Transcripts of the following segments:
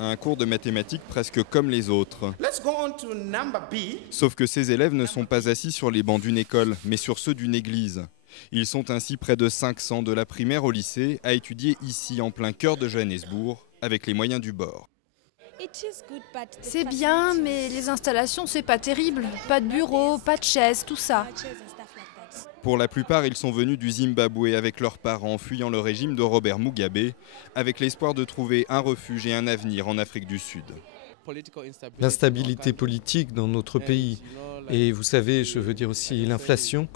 Un cours de mathématiques presque comme les autres. Sauf que ces élèves ne sont pas assis sur les bancs d'une école, mais sur ceux d'une église. Ils sont ainsi près de 500 de la primaire au lycée à étudier ici en plein cœur de Johannesburg, avec les moyens du bord. C'est bien, mais les installations, c'est pas terrible. Pas de bureau, pas de chaises, tout ça. Pour la plupart, ils sont venus du Zimbabwe avec leurs parents, fuyant le régime de Robert Mugabe, avec l'espoir de trouver un refuge et un avenir en Afrique du Sud. L'instabilité politique dans notre pays, et vous savez, je veux dire aussi l'inflation,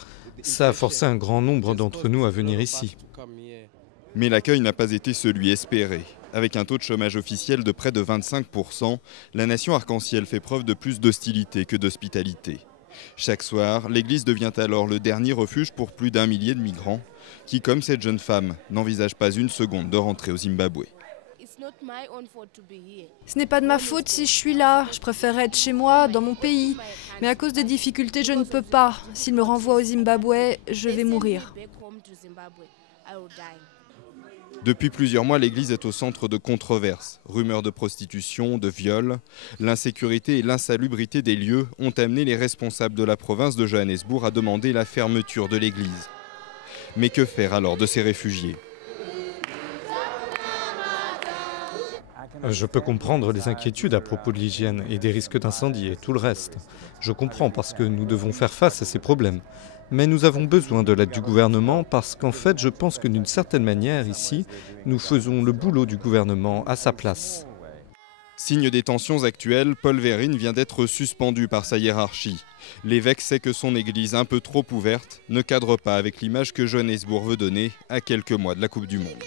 ça a forcé un grand nombre d'entre nous à venir ici. Mais l'accueil n'a pas été celui espéré. Avec un taux de chômage officiel de près de 25%, la nation arc-en-ciel fait preuve de plus d'hostilité que d'hospitalité. Chaque soir, l'église devient alors le dernier refuge pour plus d'1 millier de migrants qui, comme cette jeune femme, n'envisagent pas une seconde de rentrer au Zimbabwe. Ce n'est pas de ma faute si je suis là. Je préférerais être chez moi, dans mon pays. Mais à cause des difficultés, je ne peux pas. S'ils me renvoient au Zimbabwe, je vais mourir. Depuis plusieurs mois, l'église est au centre de controverses. Rumeurs de prostitution, de viols. L'insécurité et l'insalubrité des lieux ont amené les responsables de la province de Johannesburg à demander la fermeture de l'église. Mais que faire alors de ces réfugiés ? Je peux comprendre les inquiétudes à propos de l'hygiène et des risques d'incendie et tout le reste. Je comprends parce que nous devons faire face à ces problèmes. Mais nous avons besoin de l'aide du gouvernement parce qu'en fait, je pense que d'une certaine manière, ici, nous faisons le boulot du gouvernement à sa place. Signe des tensions actuelles, Paul Verine vient d'être suspendu par sa hiérarchie. L'évêque sait que son église, un peu trop ouverte, ne cadre pas avec l'image que Johannesburg veut donner à quelques mois de la Coupe du Monde.